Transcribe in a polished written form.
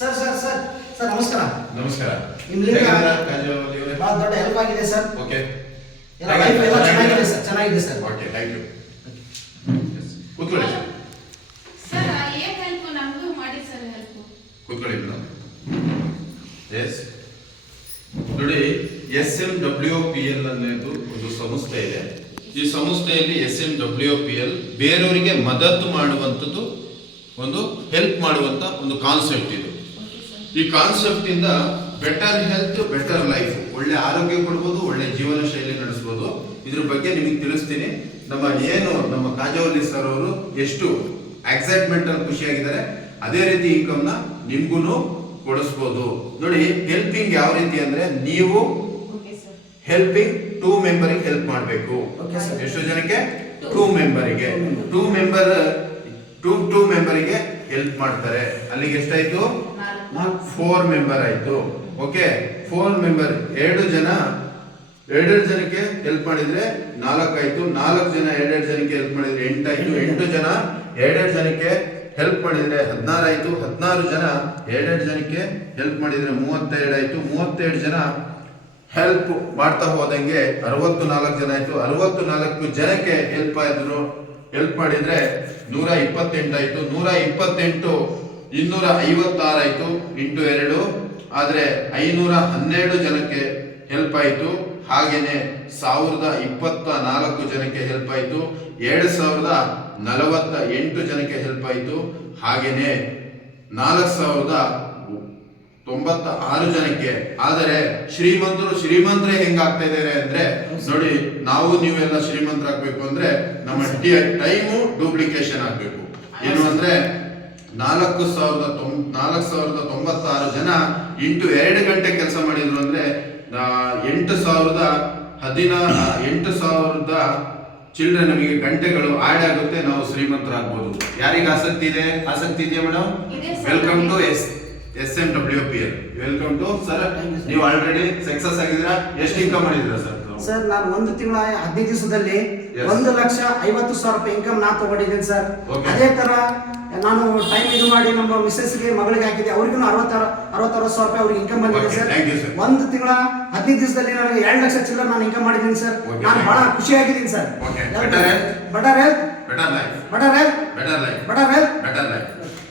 Sir sir sir sir ನಮಸ್ಕಾರ. ನಮಸ್ಕಾರ. ನಿಮ್ಮಿಂದ ಬಹಳ ದೊಡ್ಡ ಹೆಲ್ಪ್ ಆಗಿದೆ ಸರ್. ಓಕೆ. ಎಲ್ಲ ಲೈಫ್ ಎಲ್ಲ ಚೆನ್ನಾಗಿದೆ ಸರ್. ಚೆನ್ನಾಗಿದೆ ಸರ್. Okay, thank you. ಕೂತ್ಕೊಳ್ಳಿ ಸರ್. ಏನು ಹೆಲ್ಪ್ ನಮಗೂ ಮಾಡಿ ಸರ್ ಹೆಲ್ಪ್. ಕೂತ್ಕೊಳ್ಳಿ ಮೇಡಮ್. ಎಸ್ ನೋಡಿ, SMWPL ಅನ್ನೋದು ಒಂದು ಸಂಸ್ಥೆ ಇದೆ. ಈ ಸಂಸ್ಥೆಯಲ್ಲಿ SMWPL ಬೇರೆಯವರಿಗೆ ಮದತ್ತು ಮಾಡುವಂಥದ್ದು, ಒಂದು ಹೆಲ್ಪ್ ಮಾಡುವಂತ ಒಂದು ಕಾನ್ಸೆಪ್ಟ್ ಇದು. ಈ ಕಾನ್ಸೆಪ್ಟ್ ಇಂದ ಬೆಟರ್ ಹೆಲ್ತ್ ಬೆಟರ್ ಲೈಫ್, ಒಳ್ಳೆ ಆರೋಗ್ಯ ಕೊಡ್ಬೋದು, ಒಳ್ಳೆ ಜೀವನ ಶೈಲಿ ನಡೆಸ್ಬೋದು. ಇದ್ರ ಬಗ್ಗೆ ನಿಮಗೆ ತಿಳಿಸ್ತೀನಿ. ನಮ್ಮ ಕಾಜವಲ್ಲಿ ಸರ್ ಅವರು ಎಷ್ಟು ಎಕ್ಸೈಟ್ಮೆಂಟ್ ಅಲ್ಲಿ ಖುಷಿಯಾಗಿದ್ದಾರೆ, ಅದೇ ರೀತಿ ಇನ್ಕಮ್ ನ ನಿಮ್ಗೂ ಕೊಡಿಸ್ಬೋದು. ನೋಡಿ, ಹೆಲ್ಪಿಂಗ್ ಯಾವ ರೀತಿ ಅಂದ್ರೆ, ನೀವು ಹೆಲ್ಪಿಂಗ್ 2 ಮೆಂಬರಿಗೆ ಹೆಲ್ಪ್ ಮಾಡಬೇಕು. ಎಷ್ಟು ಜನಕ್ಕೆ? 2 ಮೆಂಬರಿಗೆ. 2 ಮೆಂಬರಿಗೆ ಹೆಲ್ಪ್ ಮಾಡ್ತಾರೆ. ಅಲ್ಲಿಗೆ ಎಷ್ಟಾಯ್ತು? 4 ಮೆಂಬರ್ ಆಯ್ತು. ಓಕೆ, 4 ಮೆಂಬರ್, 2 ಜನಕ್ಕೆ ಹೆಲ್ಪ್ ಮಾಡಿದ್ರೆ 4 ಆಯ್ತು. 4 ಜನ 2 ಜನಕ್ಕೆ ಹೆಲ್ಪ್ ಮಾಡಿದ್ರೆ 8 ಆಯ್ತು. 8 ಜನ 2 ಜನಕ್ಕೆ ಹೆಲ್ಪ್ ಮಾಡಿದ್ರೆ 16 ಆಯ್ತು. 16 ಜನ 2 ಜನಕ್ಕೆ ಹೆಲ್ಪ್ ಮಾಡಿದ್ರೆ 32 ಆಯ್ತು. 32 ಜನ ಹೆಲ್ಪ್ ಮಾಡ್ತಾ ಹೋದಂಗೆ 64 ಜನ ಆಯ್ತು. 64 ಜನಕ್ಕೆ ಹೆಲ್ಪ್ ಮಾಡಿದ್ರೆ 128 ಆಯ್ತು. 128 256 ಆಯ್ತು. ಇಂಟು 2 ಆದ್ರೆ 512 ಜನಕ್ಕೆ ಹೆಲ್ಪ್ ಆಯ್ತು. ಹಾಗೇನೆ 1024 ಜನಕ್ಕೆ ಹೆಲ್ಪ್ ಆಯ್ತು. 2048 ಜನಕ್ಕೆ ಹೆಲ್ಪ್ ಆಯ್ತು. ಹಾಗೇನೆ 4096 ಜನಕ್ಕೆ. ಆದರೆ ಶ್ರೀಮಂತರೇ ಹೆಂಗಾಗ್ತಾ ಇದ್ದಾರೆ ಅಂದ್ರೆ, ನೋಡಿ, ನಾವು ನೀವೆಲ್ಲ ಶ್ರೀಮಂತರಾಗಬೇಕು ಅಂದ್ರೆ ನಮ್ಮ ಟೈಮು ಡೂಪ್ಲಿಕೇಶನ್ ಆಗ್ಬೇಕು. ಏನು ಅಂದ್ರೆ 4096 ಜನ ಇಂಟು 2 ಗಂಟೆ ಕೆಲಸ ಮಾಡಿದ್ರು ಅಂದ್ರೆ 8,000 ಚಿಲ್ಡ್ರನ್ ನಮಗೆ ಗಂಟೆಗಳು ಆಡ್ ಆಗುತ್ತೆ. ನಾವು ಶ್ರೀಮಂತರಾಗಬಹುದು. ಯಾರಿಗೆ ಆಸಕ್ತಿ ಇದೆಯಾ madam? Welcome to SMWPL. Welcome to sir. ನೀವು ಆಲ್ರೆಡಿ ಸಕ್ಸಸ್ ಆಗಿದ್ದೀರಾ. ಎಷ್ಟು ಇನ್ಕಮ್ ಮಾಡಿದ್ದೀರಾ ಸರ್? ಸರ್, ನಾನು ಒಂದು ತಿಂಗಳ 15 ದಿವಸದಲ್ಲಿ 1,50,000 ರೂಪಾಯಿ ಇನ್ಕಮ್ ನಾನು ತಗೊಂಡಿದ್ದೀನಿ ಸರ್. ಅದೇ ತರ ನಾನು ಟೈಮ್ ಇದು ಮಾಡಿ ನಮ್ಮ ಮಿಸ್ಸಸ್ಗೆ ಮಗಳಿಗೆ ಹಾಕಿದ್ದೆ, ಅವ್ರಿಗೂ 60,000 ರೂಪಾಯಿ ಅವ್ರಿಗೆ ಇನ್ಕಮ್ ಬಂದಿದೆ ಸರ್. ಒಂದು ತಿಂಗಳ 15 ದಿವಸದಲ್ಲಿ ನನಗೆ 2 ಲಕ್ಷ ಚಿಲ್ಲರ್ ನಾನು ಇನ್ಕಮ್ ಮಾಡಿದ್ದೀನಿ ಸರ್. ನಾನು ಬಹಳ ಖುಷಿಯಾಗಿದ್ದೀನಿ sir. Better health, better life, better health, better life.